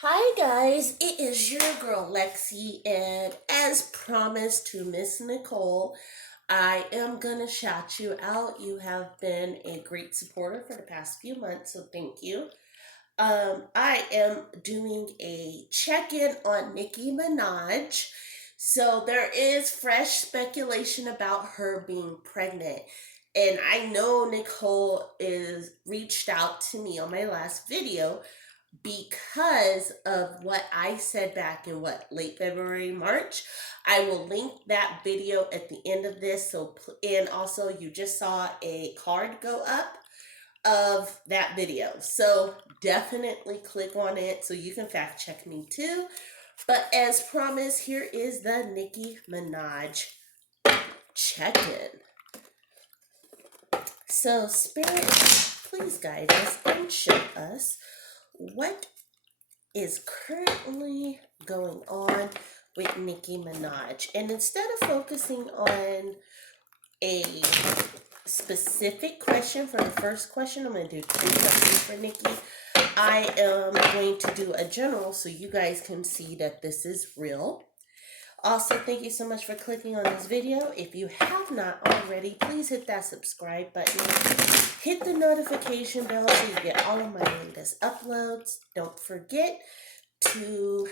Hi guys, it is your girl Lexi, and as promised to Miss Nicole, I am gonna shout you out. You have been a great supporter for the past few months, so thank you. I am doing a check-in on Nicki Minaj. So there is fresh speculation about her being pregnant. And I know Nicole is reached out to me on my last video because of what I said back in late February, March. I will link that video at the end of this. And also you just saw a card go up of that video. So definitely click on it so you can fact check me too. But as promised, here is the Nicki Minaj check-in. So Spirit, please guide us and show us what is currently going on with Nicki Minaj. And instead of focusing on a specific question for the first question, I'm going to do two questions for Nicki. I am going to do a general so you guys can see that this is real. Also, thank you so much for clicking on this video. If you have not already, please hit that subscribe button. Hit the notification bell so you get all of my latest uploads. Don't forget to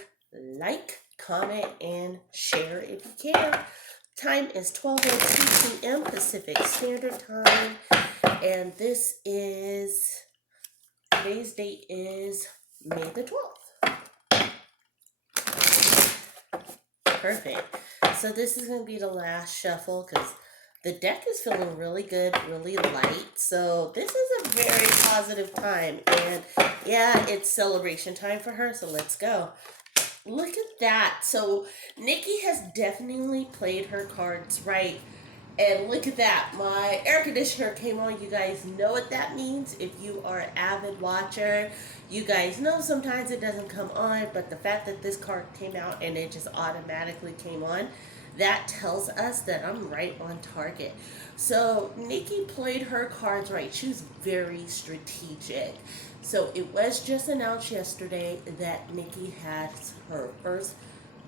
like, comment, and share if you can. Time is 12:02 p.m. Pacific Standard Time, and today's date is May the 12th. Perfect. So this is going to be the last shuffle because the deck is feeling really good, really light. So this is a very positive time. And yeah, it's celebration time for her. So let's go. Look at that. So Nicki has definitely played her cards right. And look at that. My air conditioner came on. You guys know what that means. If you are an avid watcher, you guys know sometimes it doesn't come on. But the fact that this card came out and it just automatically came on, that tells us that I'm right on target. So Nicki played her cards right. She was very strategic. So it was just announced yesterday that Nicki has her first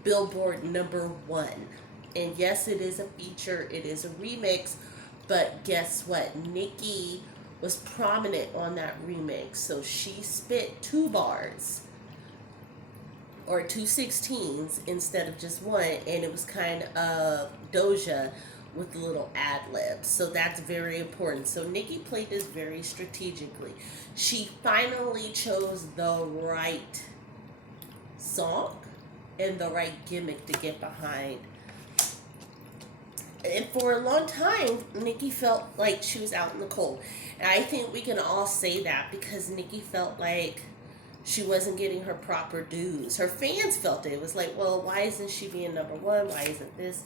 Billboard #1. And yes, it is a feature, it is a remix, but guess what? Nicki was prominent on that remix. So she spit 2 bars or 2 16s instead of just one, and it was kind of Doja with little ad libs. So that's very important. So Nicki played this very strategically. She finally chose the right song and the right gimmick to get behind. And for a long time, Nicki felt like she was out in the cold. And I think we can all say that because Nicki felt like she wasn't getting her proper dues. Her fans felt it. It was like, well, why isn't she being #1? Why isn't this?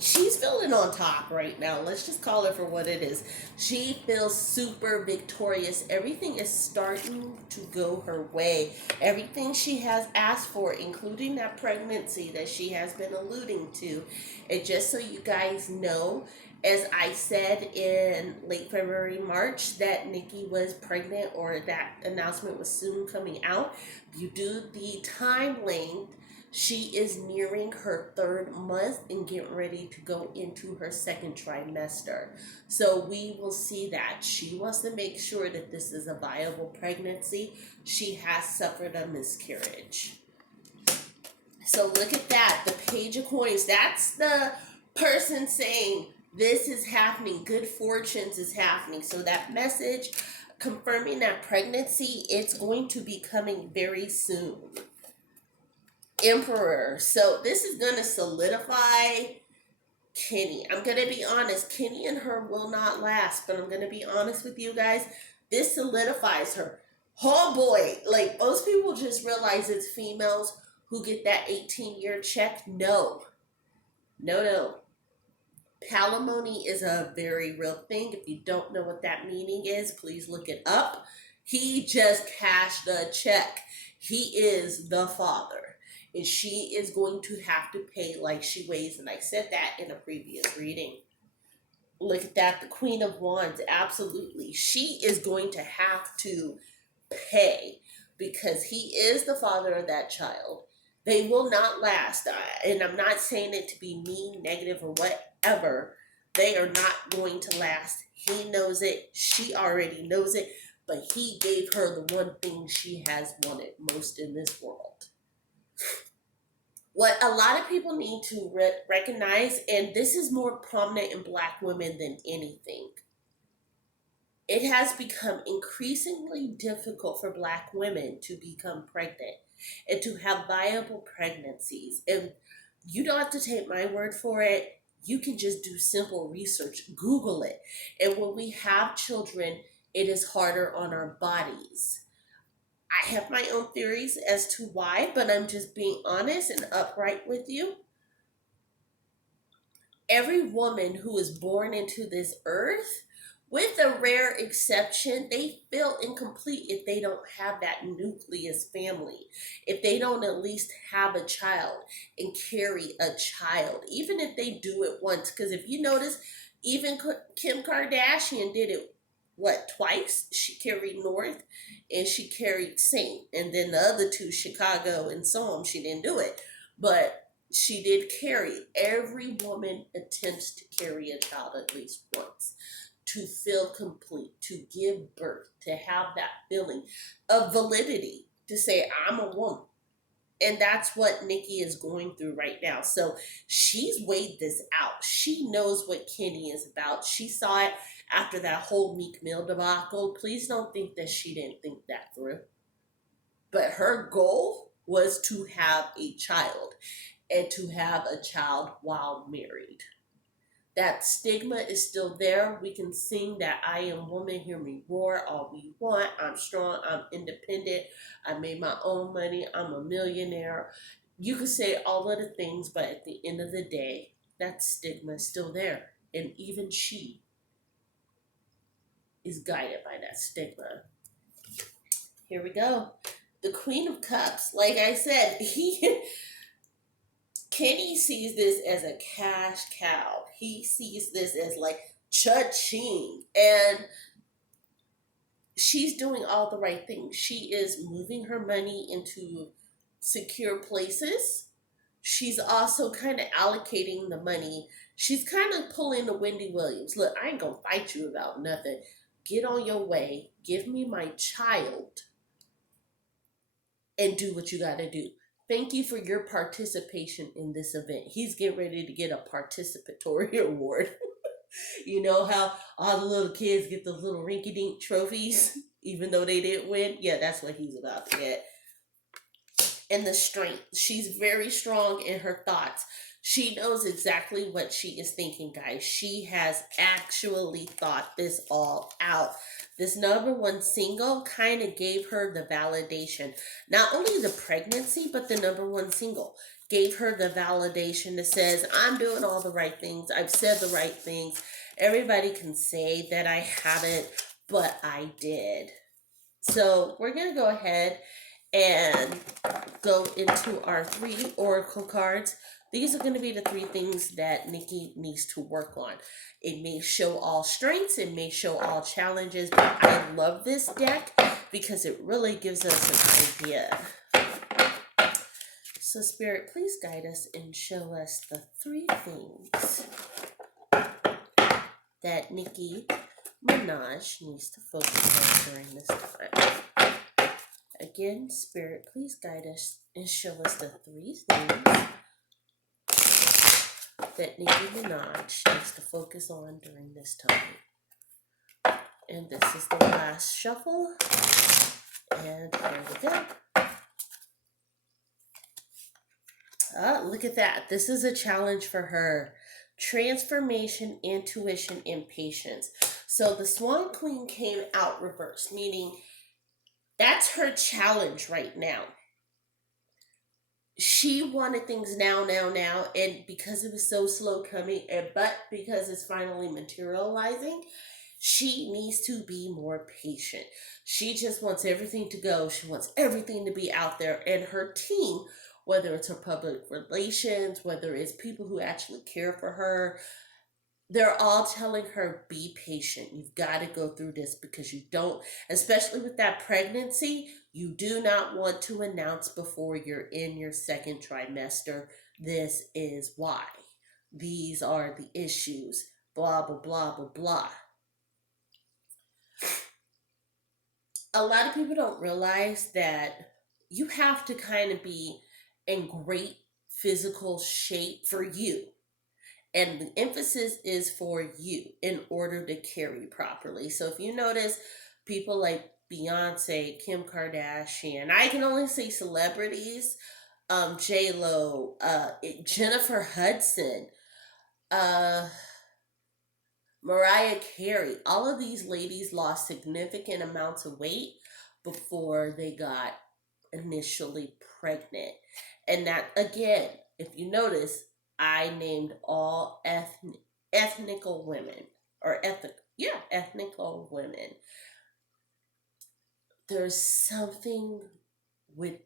She's feeling on top right now. Let's just call it for what it is. She feels super victorious. Everything is starting to go her way. Everything she has asked for, including that pregnancy that she has been alluding to. And just so you guys know, as I said in late February, March, that Nicki was pregnant or that announcement was soon coming out. You do the time length, she is nearing her 3rd month and getting ready to go into her 2nd trimester. So we will see that. She wants to make sure that this is a viable pregnancy. She has suffered a miscarriage. So look at that, the Page of Coins. That's the person saying this is happening. Good fortunes is happening. So that message confirming that pregnancy, it's going to be coming very soon. Emperor. So this is going to solidify Kenny. I'm going to be honest. Kenny and her will not last, but I'm going to be honest with you guys. This solidifies her. Oh boy. Like most people just realize it's females who get that 18-year check. No. Palimony is a very real thing. If you don't know what that meaning is, please look it up. He just cashed the check. He is the father. And she is going to have to pay like she weighs. And I said that in a previous reading. Look at that. The Queen of Wands. Absolutely. She is going to have to pay. because he is the father of that child. They will not last. And I'm not saying it to be mean, negative, or whatever. They are not going to last. He knows it. She already knows it. But he gave her the one thing she has wanted most in this world. What a lot of people need to recognize, and this is more prominent in Black women than anything, it has become increasingly difficult for Black women to become pregnant and to have viable pregnancies. And you don't have to take my word for it. You can just do simple research, Google it. And when we have children, it is harder on our bodies. I have my own theories as to why, but I'm just being honest and upright with you. Every woman who is born into this earth, with a rare exception, they feel incomplete if they don't have that nucleus family, if they don't at least have a child and carry a child, even if they do it once. Because if you notice, even Kim Kardashian did it, what, twice? She carried North and she carried Saint. And then the other two, Chicago and Psalm, she didn't do it. But she did carry. Every woman attempts to carry a child at least once, to feel complete, to give birth, to have that feeling of validity, to say, I'm a woman. And that's what Nicki is going through right now. So she's weighed this out. She knows what Kenny is about. She saw it after that whole Meek Mill debacle. Please don't think that she didn't think that through. But her goal was to have a child, and to have a child while married. That stigma is still there. We can sing that I am woman, hear me roar all we want. I'm strong, I'm independent, I made my own money, I'm a millionaire. You can say all of the things, but at the end of the day, that stigma is still there. And even she is guided by that stigma. Here we go. The Queen of Cups. Like I said, Kenny sees this as a cash cow. He sees this as like cha-ching. And she's doing all the right things. She is moving her money into secure places. She's also kind of allocating the money. She's kind of pulling the Wendy Williams. Look, I ain't going to fight you about nothing. Get on your way. Give me my child. And do what you got to do. Thank you for your participation in this event. He's getting ready to get a participatory award. You know how all the little kids get those little rinky-dink trophies, even though they didn't win? Yeah, that's what he's about to get. And the strength. She's very strong in her thoughts. She knows exactly what she is thinking, guys. She has actually thought this all out. This number one single kind of gave her the validation. Not only the pregnancy, but the number one single gave her the validation that says, I'm doing all the right things. I've said the right things. Everybody can say that I haven't, but I did. So we're going to go ahead and go into our 3 oracle cards. These are going to be the 3 things that Nicki needs to work on. It may show all strengths, it may show all challenges, but I love this deck because it really gives us an idea. So Spirit, please guide us and show us the 3 things that Nicki Minaj needs to focus on during this time. Again, Spirit, please guide us and show us the 3 things that Nicki Minaj needs to focus on during this time. And this is the last shuffle. And here we go. Look at that. This is a challenge for her. Transformation, intuition, and patience. So the Swan Queen came out reversed, meaning that's her challenge right now. She wanted things now, and because it was so slow coming, but because it's finally materializing, she needs to be more patient. She just wants everything to go. She wants everything to be out there, and her team, whether it's her public relations, whether it's people who actually care for her, they're all telling her, be patient. You've got to go through this because you don't, especially with that pregnancy, You do not want to announce before you're in your second trimester. This is why. These are the issues. Blah, blah, blah, blah, blah. A lot of people don't realize that you have to kind of be in great physical shape for you. And the emphasis is for you in order to carry properly. So if you notice people like Beyonce, Kim Kardashian, I can only say celebrities, J Lo, Jennifer Hudson, uh, Mariah Carey, all of these ladies lost significant amounts of weight before they got initially pregnant. And that, again, if you notice, I named all ethnical women, or ethnical women. There's something with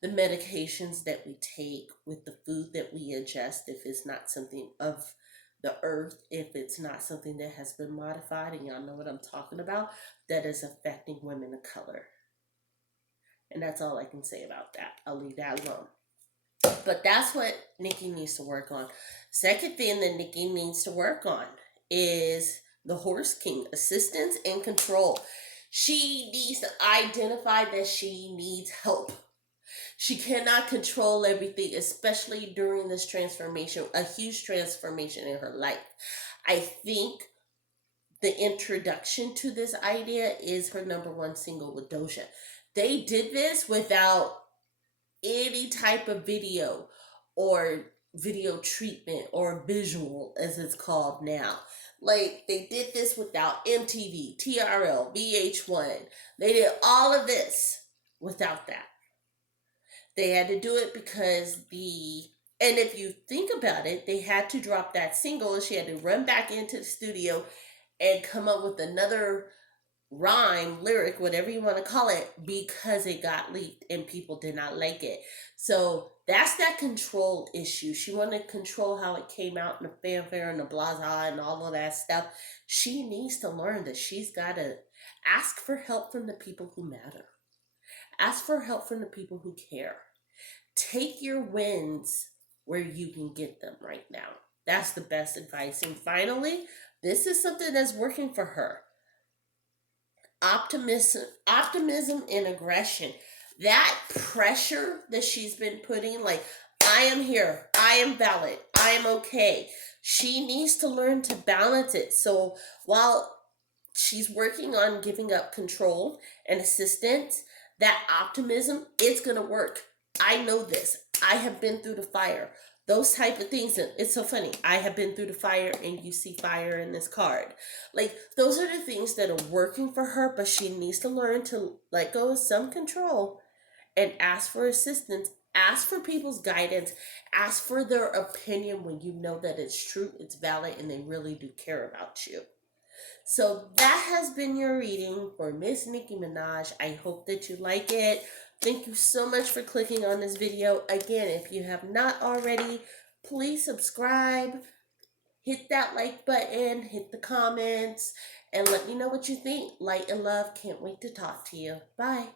the medications that we take, with the food that we ingest, if it's not something of the earth, if it's not something that has been modified, and y'all know what I'm talking about, that is affecting women of color. And that's all I can say about that. I'll leave that alone. But that's what Nicki needs to work on. Second thing that Nicki needs to work on is the Horse King, assistance and control. She needs to identify that she needs help. She cannot control everything, especially during this transformation, a huge transformation in her life. I think the introduction to this idea is her number one single with Doja. They did this without any type of video or video treatment or visual, as it's called now. Like, they did this without MTV, TRL, VH1. They did all of this without that. They had to do it because and if you think about it, they had to drop that single and she had to run back into the studio and come up with another rhyme, lyric, whatever you want to call it, because it got leaked and people did not like it. So that's that control issue. She wanted to control how it came out and the fanfare and the blaza and all of that stuff. She needs to learn that she's got to ask for help from the people who matter. Ask for help from the people who care. Take your wins where you can get them right now. That's the best advice. And finally, this is something that's working for her. Optimism and aggression. That pressure that she's been putting, like, I am here, I am valid, I am okay. She needs to learn to balance it. So while she's working on giving up control and assistance, that optimism, it's going to work. I know this. I have been through the fire. Those type of things. And it's so funny. I have been through the fire and you see fire in this card. Like, those are the things that are working for her, but she needs to learn to let go of some control and ask for assistance. Ask for people's guidance. Ask for their opinion when you know that it's true, it's valid, and they really do care about you. So that has been your reading for Miss Nicki Minaj. I hope that you like it. Thank you so much for clicking on this video. Again, if you have not already, please subscribe, hit that like button, hit the comments, and let me know what you think. Light and love. Can't wait to talk to you. Bye.